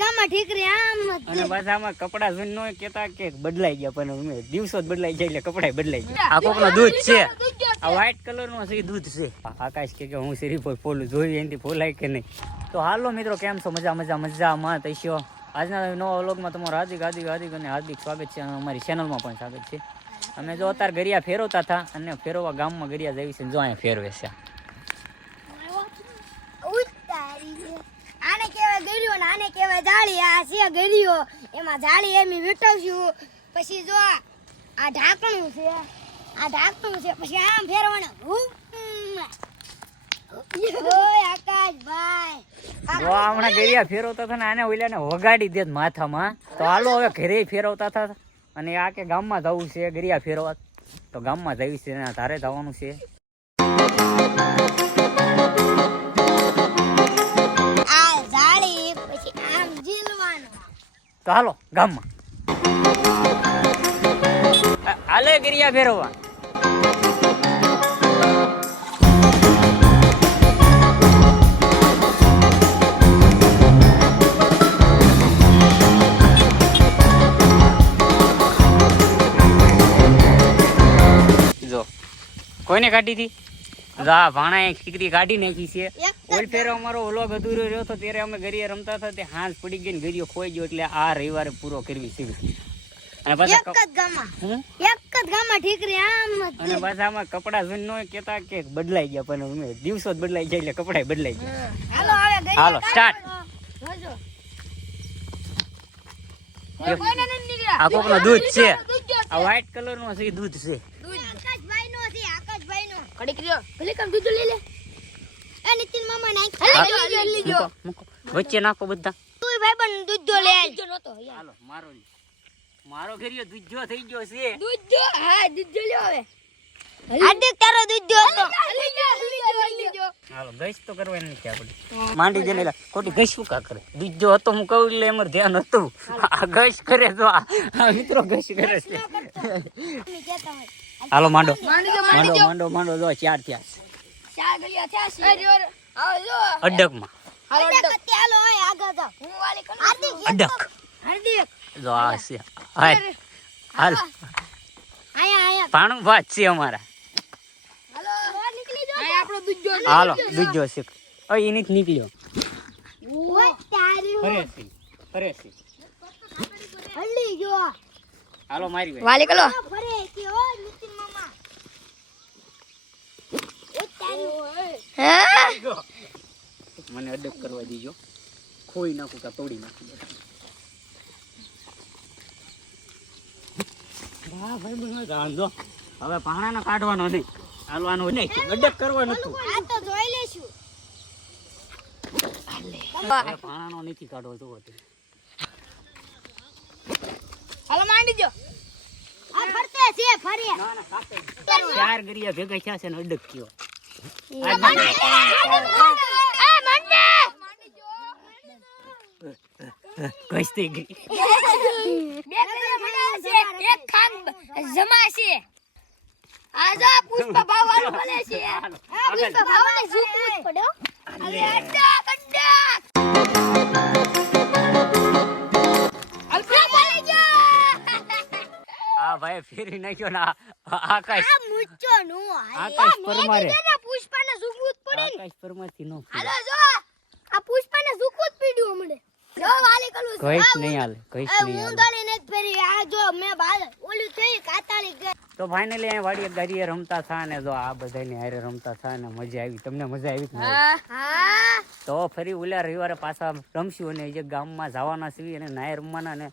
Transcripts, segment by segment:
ગામમાં ઠીક રે આમ અને બસ આમાં કપડા જોઈને નો કેતા કે બદલાઈ ગયા પણ અમે દિવસો જ બદલાઈ જાય એટલે કપડા બદલાઈ ગયા. આ કોકનો દૂધ છે. આ વ્હાઈટ કલર નો છે દૂધ છે. આકાશ કે કે હું સિરી પર ફોલું જોયું એની ફોલાય કે નહીં. તો હાલો મિત્રો કેમ છો? મજા મજા મજામાં? તૈસ્યો આજના નવા વ્લોગમાં તમારું હાર્દિક હાર્દિક હાર્દિક અને હાર્દિક સ્વાગત છે અને અમારી ચેનલમાં પણ સ્વાગત છે. અમે જો અત્યારે ગરિયા ફેરવતા હતા અને ફેરવવા ગામમાં ગરિયા જઈ છે ને જો અહીંયા ફેરવે છે ઉતારી છે. આને કહેવાય ગળ્યો ને આને કહેવાય જાળી. આ છે ગળ્યો એમાં જાળી એમી વીટવશું પછી જો આ ઢાંકણું છે. આ ઢાંકણું છે. પછી આમ ફેરવાનું. આને ઓલાને વગાડી દે માથામાં. તો હાલો હવે ઘરે ફેરવતા હતા. અને આ કે ગામમાં જવું છે ગરિયા ફેરવા તો ગામમાં જવી છે. તો હાલો ગામમાં. હાલે ગિરિયા ફેરવવા કોઈને કાઢી હતી? જો ભાણાએ એક ખીકરી કાઢી નાખી છે. ઓલ ફેરો અમારો વ્લોગ અધૂરો રહ્યો હતો ત્યારે અમે ગરિયા રમતા હતા તે હાંસ પડી ગઈ ને ગરિયો ખોઈ ગયો એટલે આ રવિવારે પૂરો કરવી છે. અને પાછા એક જ ગામમાં. એક જ ગામમાં ઠીકરી આમ અને પાછા આમાં કપડા જોઈને નો કેતા કે બદલાઈ ગયા પણ અમે દિવસો જ બદલાઈ જાય એટલે કપડા બદલાઈ ગયા. હાલો હવે હાલો, સ્ટાર્ટ આ કોકનો દૂધ છે. આ વ્હાઈટ કલર નો છે દૂધ છે. આકાશભાઈ નો ઘડીક રહ્યો દૂધ લઈ લે. એ નીતિન મામા નાખ મૂકો મૂકો. વચ્ચે નાખો બધા. તું ભાઈ બન દૂધ લે દૂધ નતો હાલો મારો લ્યો. મારો ગરિયો દૂધજો થઈ ગયો છે. દૂધ જો હા દૂધ જો લ્યો હવે. હાર્દિક તારો દૂધ જો હતો. હલી ગઈશ તો કરવાની નથી આપણે. માંડી જઈને ખોટી ગઈશ શું કા કરે? દૂધ જો હતો હું કહું એટલે એમાં ધ્યાન હતું. આ ગઈશ કરે તો આ મિત્રો ગઈશ કરે છે. અમે કહેતા હોય હાલો માંડો. માંડો માંડો માંડો જો ચાર થયા. ચાર ગલિયા થયા છે. આવો જો. અડકમાં. હાલો અડક હાલો હોય આગળ જાવ હું વાલી કરું હાર્દિક અડક. હાર્દિક. જો આ છે. હાલ હાલ. આયા આયા. પાણું ભાત છે અમારા. હાલો. બહાર નીકળી જો આયા આપણો દૂધ જો હાલો દૂધજો છે ઓ એની જ નીકળ્યો. ઓ તારી. ફરે છે ફરે છે હલ્લી જો. હાલો મારી ભાઈ વાલી કલો ફરે કે ઓ નીતિન મામા એ તારી હે મને અડક કરવા દીજો. ખોઈ નાખું કા તોડી નાખું. વાહ ભાઈ હવે પાણાનો કાઢવાનો નહીં હાલવાનો નહીં. અડક કરવાનો હતું આ તો જોઈ લેશું હવે પાણાનો નથી કાઢવો જોવો તે. હાલો માંડી જો આ ફરતે છે ફરે ના ના કાપે. ચાર ગરિયા ભેગા થયા છે ને અડક કયો થઈ ગઈ. છે. પુષ્પા ઝૂકવું જ અરે આ ભાઈ ફેરી નાખ્યો ને આ- આ આકાશ આ મુચ્ચો નો આકાશ પરમારે. પુષ્પાને ઝૂકવું જ પડે આકાશ પરમારથી નો હાલો જો. આ પુષ્પાને ઝૂકવું જ પડ્યું કઈશ નહીં હાલે કઈશ નહીં હાલે. ઊંધાડી ને ફેરી આ જો મે બાલ ઓલી થઈ કાતાળી ગઈ તો ફાઇનલી અહીંયા વાડીએ ગરીએ રમતા થા ને જો આ બધાની હારે રમતા થા ને મજા આવી તમને મજા આવી કે હા તો ફરી ઓલા રવિવારે પાછા રમશું અને જે ગામમાં જવાના છીએ અને નાય રમવાના ને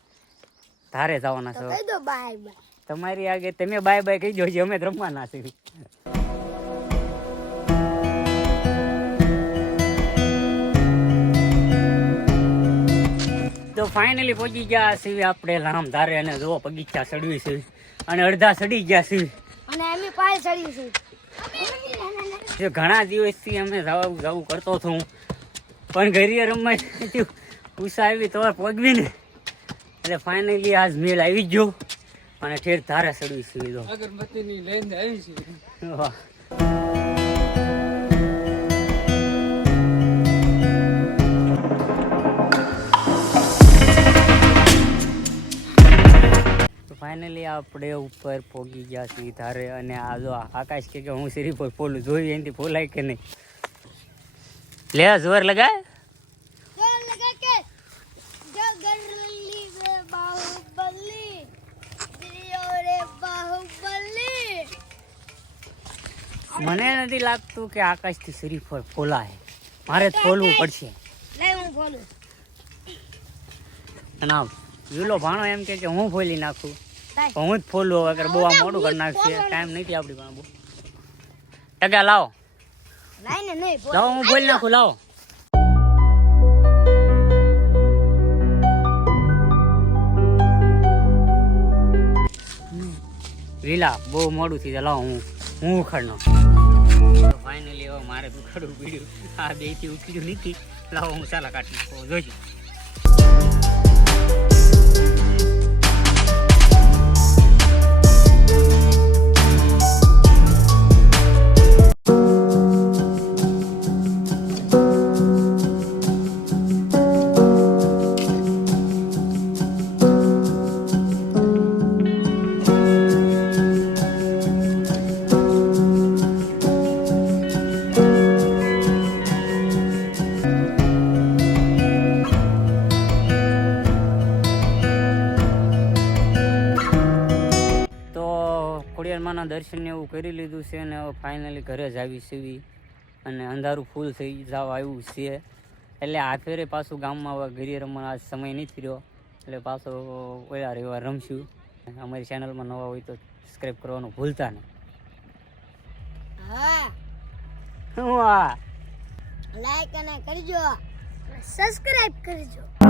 ધારે જવાના છો. તમારી આગે તમે બાય બાય કહી દો અમે રમવાના છીએ. ફાઇનલી પહોંચી ગયા છીએ આપણે રામ ધારે અને જો બગીચા સડવી છે. અને અડધા સડી ગયા છીએ. અને એમી પાલ સડી છે. જે ઘણા દિવસથી અમે જવું જવું કરતો છું. પણ ઘરે રમવા ઉષા આવી તો પગવી ને. એટલે ફાઇનલી આજ મેલ આવી જ ગયો. અને ઠેર ધારે ચડવી છે અગરબત્તીની લઈને આવી છે. વાહ. ફાઇનલી આપણે ઉપર પોગી ગયા છીએ ધારે અને આ જો આકાશ કે કે હું સિરી પર પોલું જોયું એનાથી પોલાય કે નહીં? લે જોર લગાય. મને નથી લાગતું કે આકાશથી સીરી પર ફોલાય મારે ફોલવું પડશે. અને યુલો ભાણો એમ કે કે હું ફોલી નાખું. હું જ ફૂલ હવે અગર બહુ આ મોડું કરી નાખશે. ટાઈમ નથી આપણી પાસે બહુ. ટકા લાવો. બોલ. લાવો હું ફોલી નાખું લાવો. લીલા બહુ મોડું થઈ જાય. લાવો હું હું ઉખાડનો ફાઇનલી હવે મારે ઉખાડવું પડ્યું. આ બેથી ઉખડ્યું નથી. લાવો હું ચાલા કાઢી નાખું. જોઈજો ખોડિયારમાંના દર્શન એવું કરી લીધું છે અને હવે ફાઇનલી ઘરે જ આવી સીવી અને અંધારું ફૂલ થઈ જવા આવ્યું છે. એટલે આ ફેરે પાછું ગામમાં હવે ઘરે રમવાનો આજ સમય નથી રહ્યો. એટલે પાછો ઓલા રવિવાર રમશું. અમારી ચેનલમાં નવા હોય તો સબસ્ક્રાઈબ કરવાનું ભૂલતા નહીં. લાઈક અને કરજો. સબસ્ક્રાઇબ કરજો.